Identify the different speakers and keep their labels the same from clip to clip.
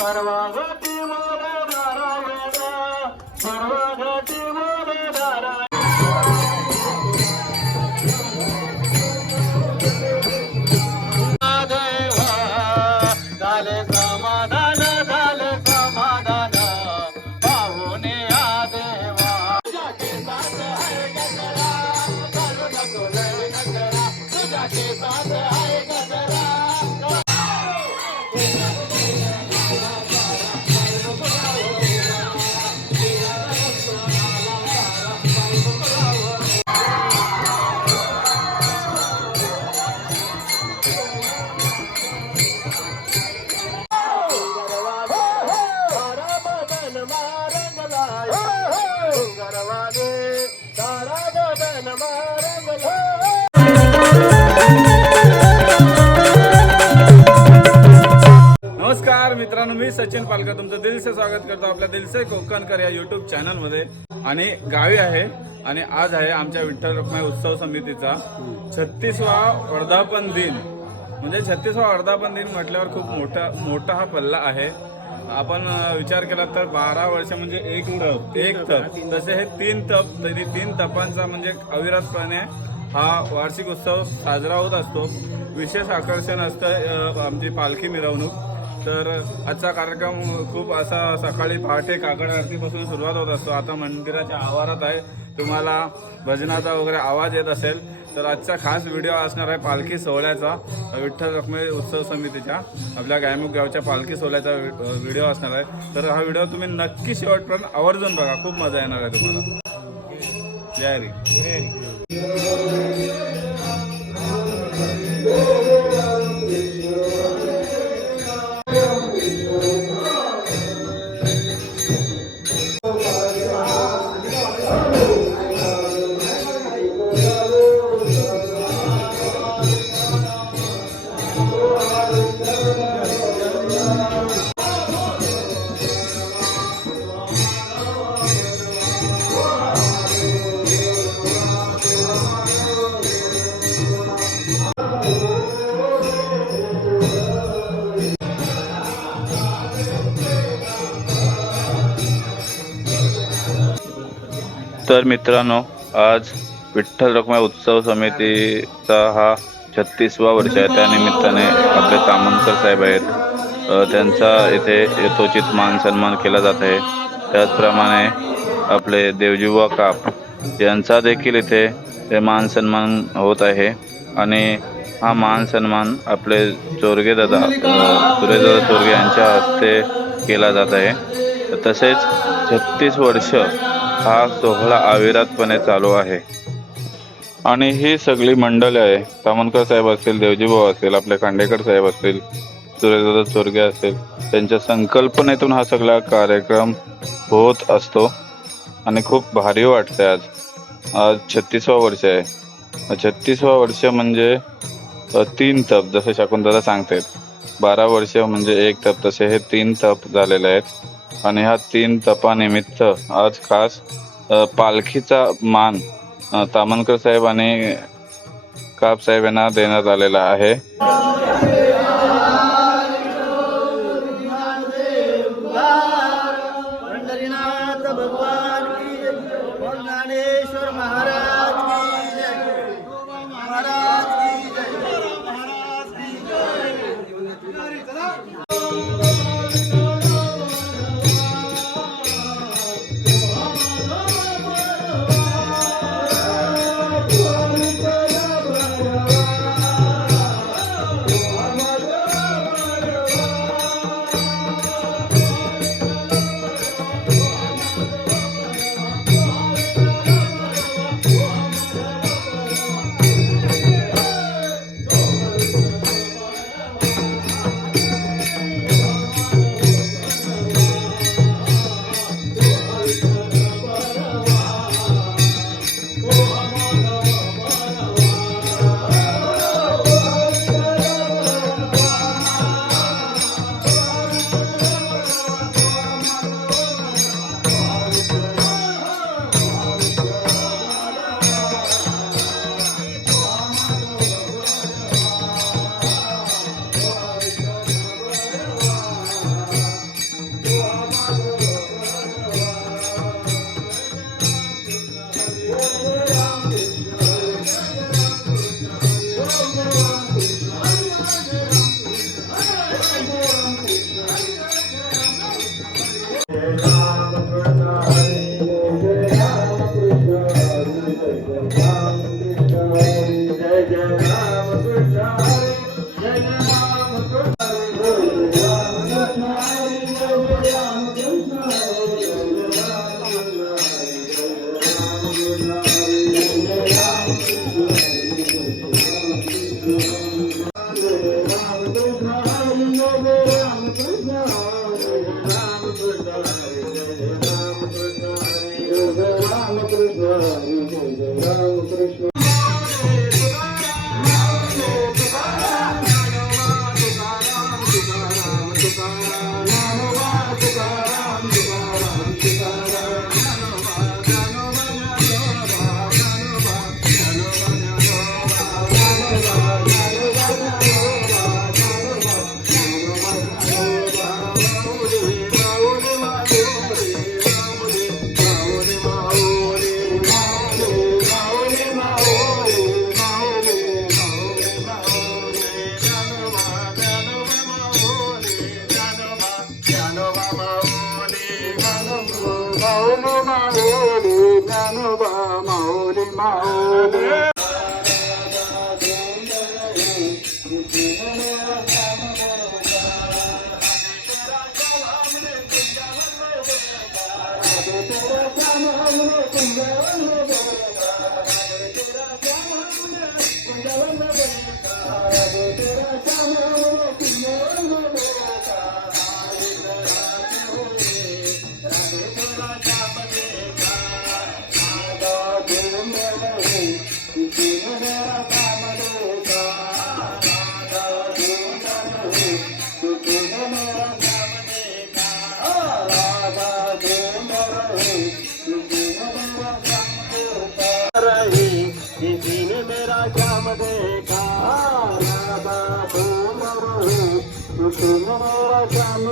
Speaker 1: ಸರ್ವಾಗತಿ मी सचिन पालकर तुमचं दिलसे स्वागत करतो आपल्या दिलसे कोकणकर या युट्यूब चॅनलमध्ये आणि गावी आहे आणि आज आहे आमच्या विठ्ठल रखमाई उत्सव समितीचा छत्तीसवा वर्धापन दिन. म्हणजे छत्तीसवा वर्धापन दिन म्हटल्यावर खूप मोठा मोठा हा पल्ला आहे. आपण विचार केला तर बारा वर्ष म्हणजे एक तप एक तप. तसे हे तीन तप तरी तीन तपांचा म्हणजे अविरतपणे हा वार्षिक उत्सव साजरा होत असतो. विशेष आकर्षण असतं आमची पालखी मिरवणूक. तर आजचा कार्यक्रम खूप असा सकाळी पहाटे काकड आरतीपासून सुरुवात होत असतो. आता मंदिराच्या आवारात आहे. तुम्हाला भजनाचा वगैरे आवाज येत असेल तर आजचा खास व्हिडिओ असणार आहे पालखी सोहळ्याचा. विठ्ठल रखमे उत्सव समितीच्या आपल्या गायमुख गावच्या पालखी सोहळ्याचा व्हिडिओ असणार आहे. तर हा व्हिडिओ तुम्ही नक्की शेवटपर्यंत आवर्जून बघा. खूप मजा येणार आहे तुम्हाला. जय हरी.
Speaker 2: तर मित्रांनो आज विठ्ठल रखुमाई उत्सव समितीचा हा छत्तीसवा वर्ष आहे. त्यानिमित्ताने आपले तामणकर साहेब आहेत. त्यांचा इथे यथोचित मान सन्मान केला जात आहे. त्याचप्रमाणे आपले देवजीवा काप यांचा देखील इथे हे मान सन्मान होत आहे. आणि हा मान सन्मान आपले चोरगे दादा सुरेशदादा चोरगे यांच्या हस्ते केला जात आहे. तसेच छत्तीस वर्ष हा सोहळा अविरतपणे चालू आहे. आणि ही सगळी मंडळी आहे. तामणकर साहेब असतील देवजीभाऊ असतील आपले खांडेकर साहेब असतील सुरेशदादा चोरगे असतील त्यांच्या संकल्पनेतून हा सगळा कार्यक्रम होत असतो. आणि खूप भारी वाटते आज. आज छत्तीसवा वर्ष आहे. छत्तीसवा वर्ष म्हणजे तीन तप जसे शकुंतला सांगतात. बारा वर्ष म्हणजे एक तप तसे हे तीन तप झालेले आहेत. आणि ह्या तीन तपानिमित्त आज खास पालखीचा मान तामनकर साहेब आणि काप साहेब यांना देण्यात आलेला आहे.
Speaker 3: मेरा श्याम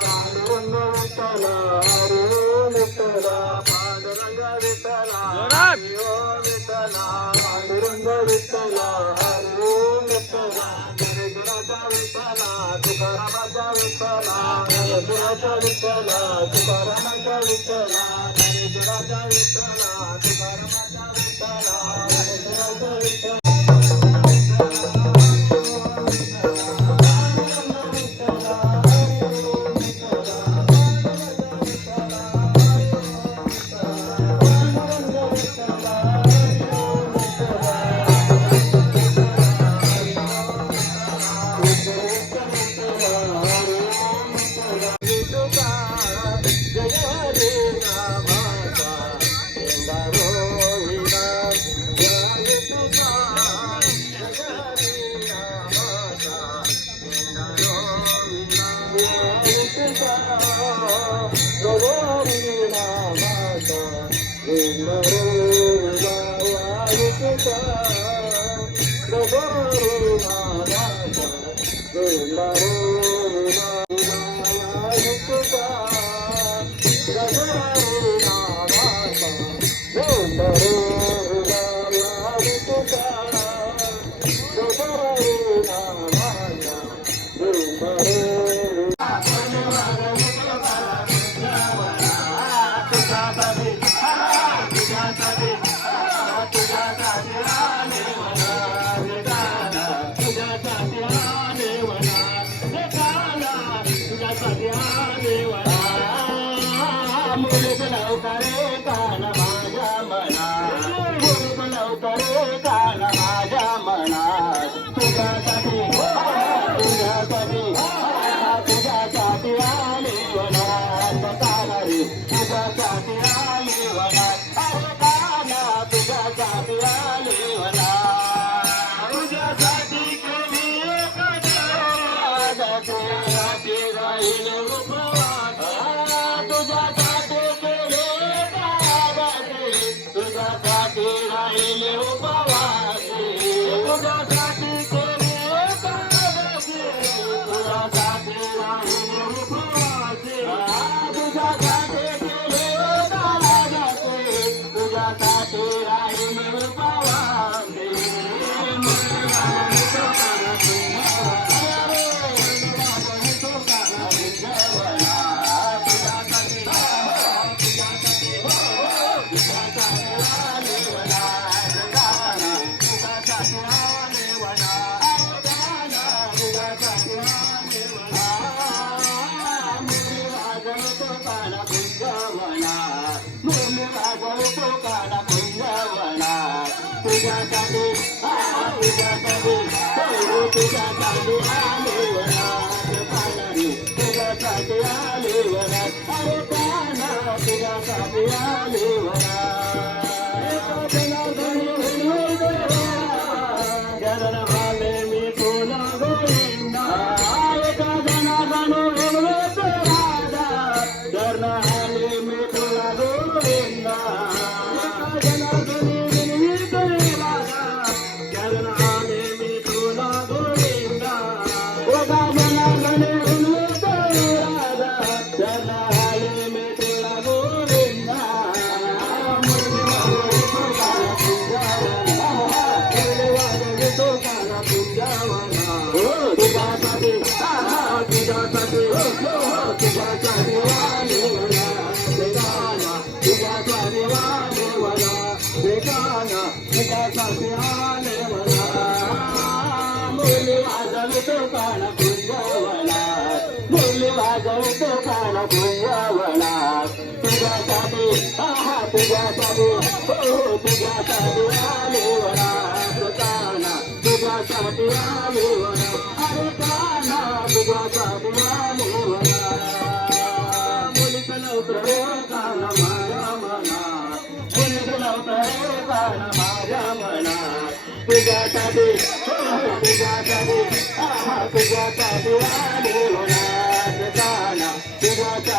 Speaker 3: पांडुरंग विठ्ठला हरे विठ्ठला पांडुरंग विठ्ठला हरे विठ्ठला पांडुरंग विठ्ठला हरे विठ्ठला गुरुदेवाचा विठ्ठला तुकारामाचा विठ्ठला गुरुदेवाचा विठ्ठला तुकारामाचा विठ्ठला गुरुदेवाचा विठ्ठला bye.
Speaker 4: Thank
Speaker 3: you. तुझ्यासाठी हो तुझ्यासाठी आले म्हणा काना तुझ्यासाठी आले म्हणा अरे काना तुझ्यासाठी आले म्हणा मुलीचं नव्हतं रे कान माझ्या मना मुलीचं नव्हतं रे कान माझ्या मना तुझ्यासाठी हो, तुझ्यासाठी आहा तुझ्यासाठी आले होणार काना तुझ्यासाठी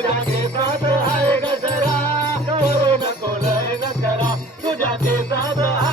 Speaker 3: गजरा तुझ्या केसात आहे गजरा. करू नको लय गजरा तुझ्या केसात आहे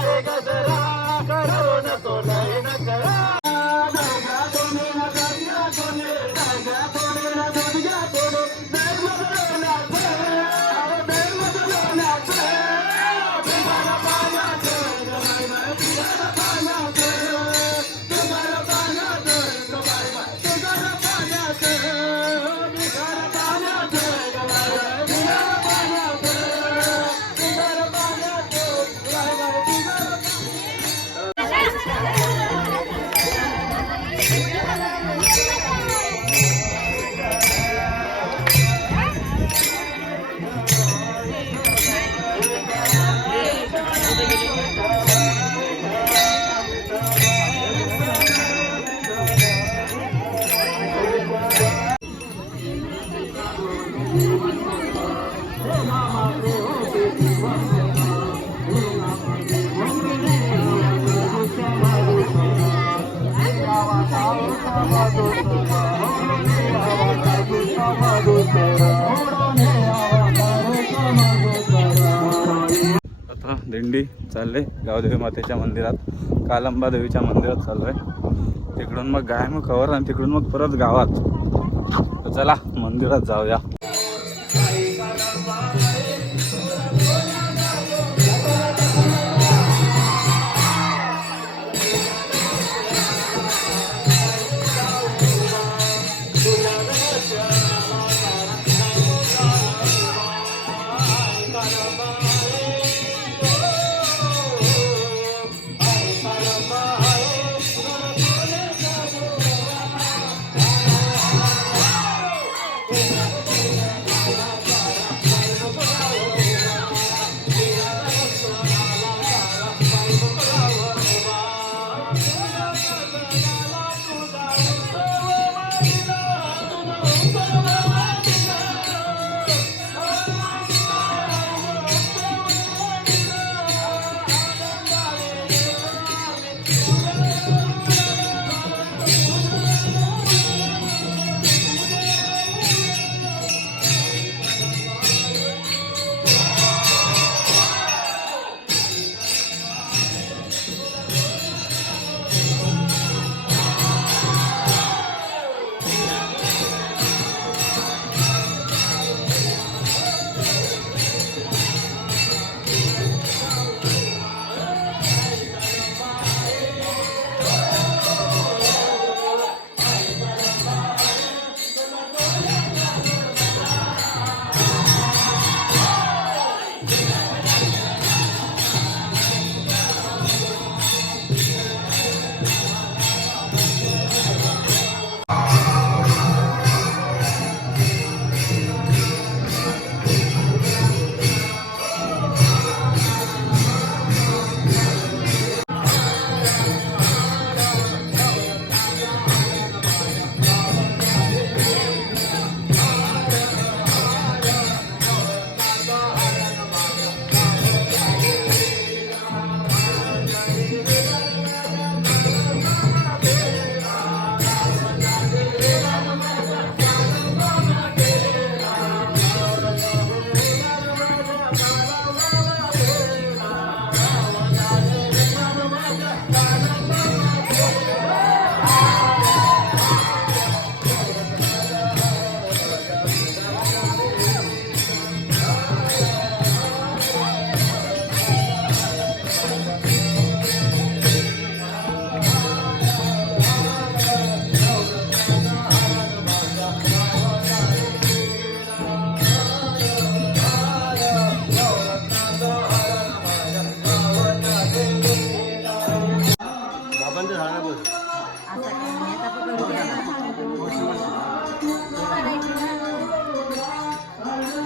Speaker 1: दिंडी चालले गावदेवी मातेच्या मंदिरात कालंबा देवीच्या मंदिरात आहे तिकडून मग गाय मग कवर आणि तिकडून मग परत गावात. तर चला मंदिरात जाऊया.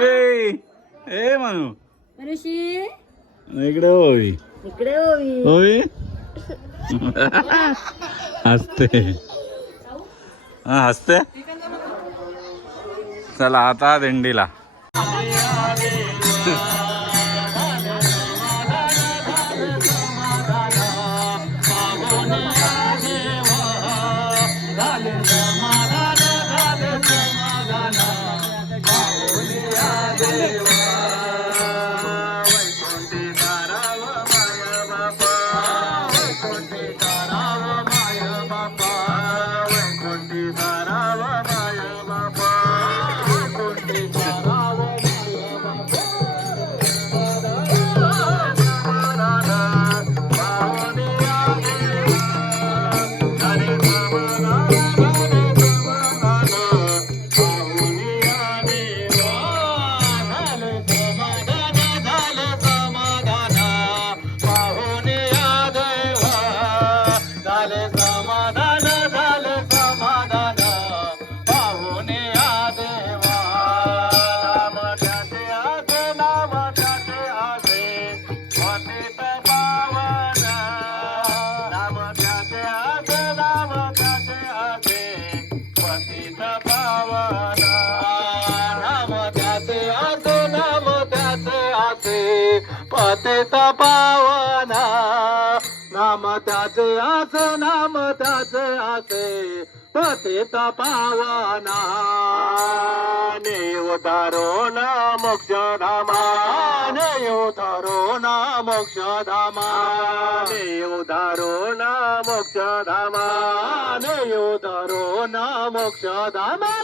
Speaker 1: ए म्हणू इकडे होई
Speaker 4: इकडे होई
Speaker 1: हसते. हा हसते? चला आता दिंडीला.
Speaker 3: पावना नाम त्याचे आस नाम त्याचे आसे पतित पावना नेव तारो ना मोक्ष धामा नेव तारो ना मोक्ष धामा नेव तारो ना मोक्ष धामा नेव तारो ना मोक्ष धामा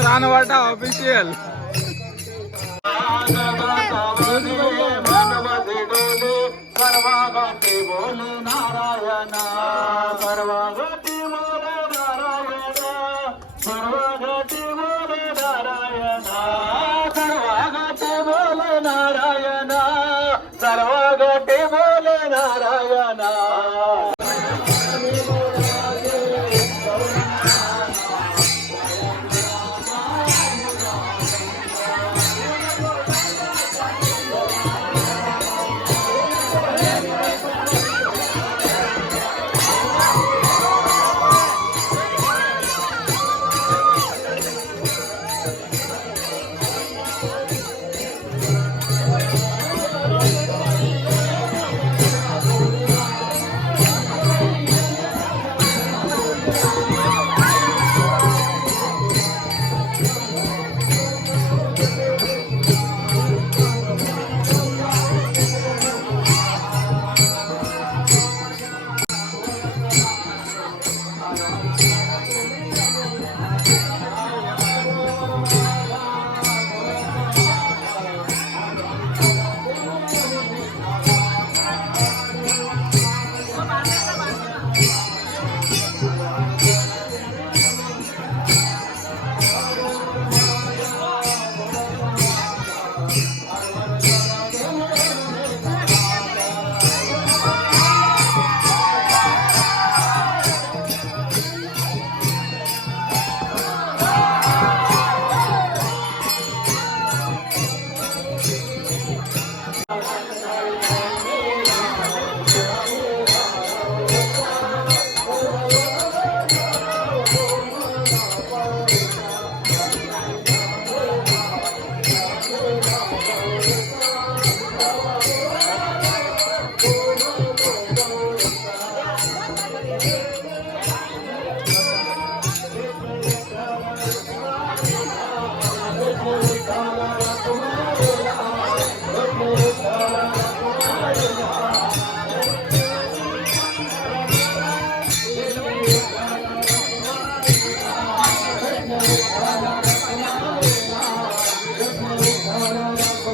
Speaker 3: రానవాట అఫీషియల్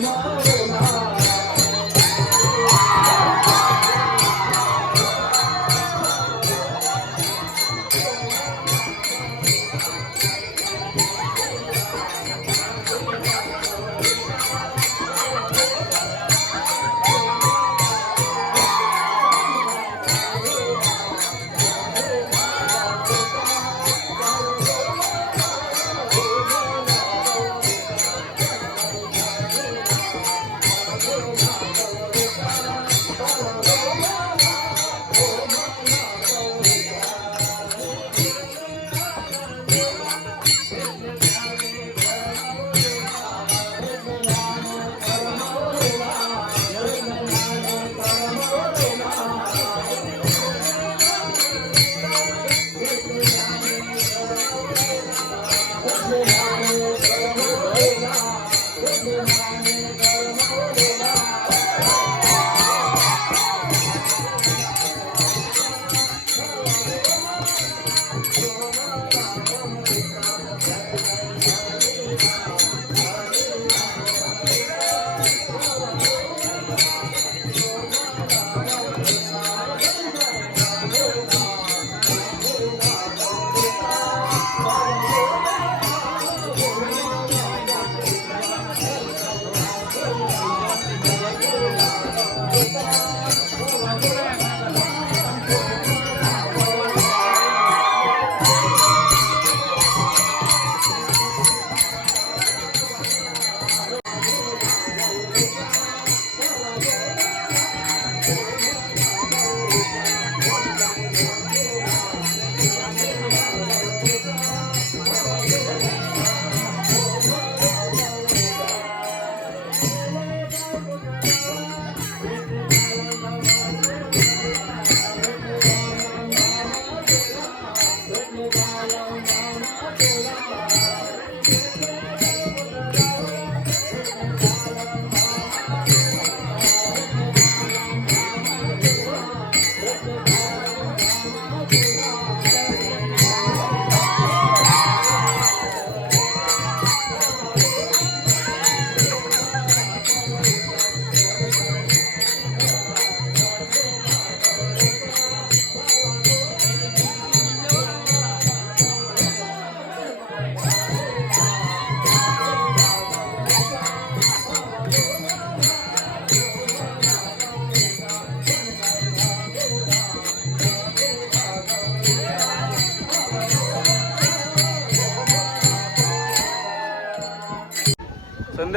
Speaker 3: 고마워.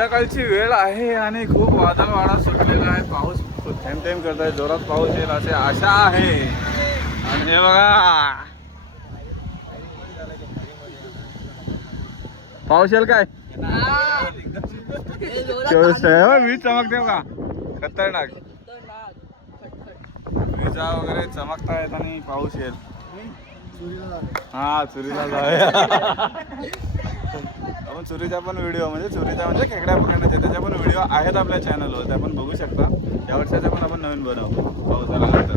Speaker 1: संध्याकाळची वेळ आहे आणि खूप वादळ वाडा सुटलेला आहे. पाऊस थेंब थेंब करत आहे जोरात पाऊस येईल असे आशा आहे. आणि हे बघा. पाऊस येईल काय? वीज चमकते का? खतरनाक. विजा वगैरे चमकतायत आणि पाऊस येईल. हा चुरीला जाऊया. आपण चुरीचा पण व्हिडिओ म्हणजे चुरीचा म्हणजे खेकड्या पकडण्याचे त्याच्या पण व्हिडिओ आहेत आपल्या चॅनलवर ते आपण बघू शकता. या वर्षाचा पण आपण नवीन बनवू. पाऊस नंतर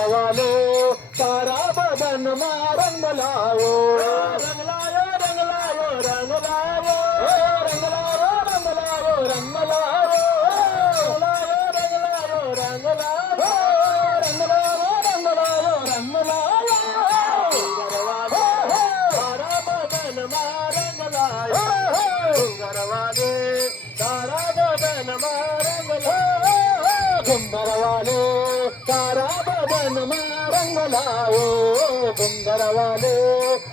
Speaker 3: रवालो तारा बदन मारंग लावो. करवाले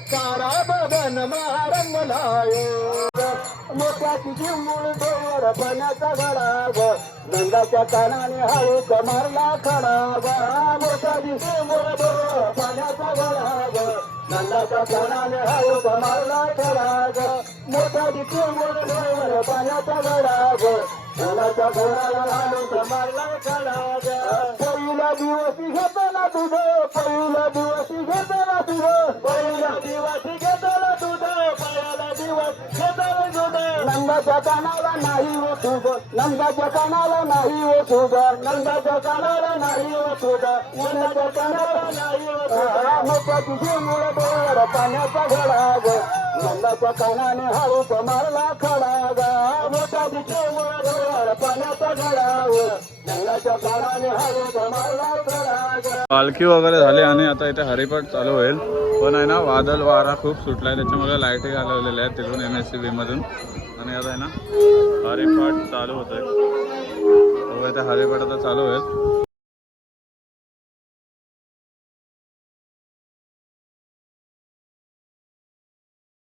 Speaker 3: सारा बदन मारंग लायो. मोत्याची चिमूळ डोर पाण्याचा गडा ग नंदाच्या कानाने हळू कमारला खडा मोठ्याची मोत्याची डोर पाण्याचा घडाव ग नंदाच्या कानाने हळू कमारला खडाग मोठ्याची मोत्याची डोर पाण्याचा गडा ग नंदाच्या कानाला हळूच पहिला दिवस घेताना तुझं पहिला दिवस घेताना तुझं पहिला दिवस घेताना तुझं पहिला दिवस घेतला तुझं नंदाच्या कानाला नाही हो तुझं नंदाच्या कानाला नाही हो तुझं नंदाच्या कानाला नाही हो तुझं नंदाच्या कानाला नाही हो तुझे मुळ डोर पाण्याचा घडा नंदाच्या कानाने हळूच मारला खडा मोठा मुळ
Speaker 1: पालखी वगैरे झाली आणि आता इथे हरिपाठ चालू होईल. पण आहे ना वादळ वारा खूप सुटला आहे त्याच्यामुळे लाईटही घालवलेल्या आहेत तिथून एम एस सी बी मधून. आणि आता आहे ना हरिपाठ चालू होत आहे इथे हरिपाठ आता चालू होईल.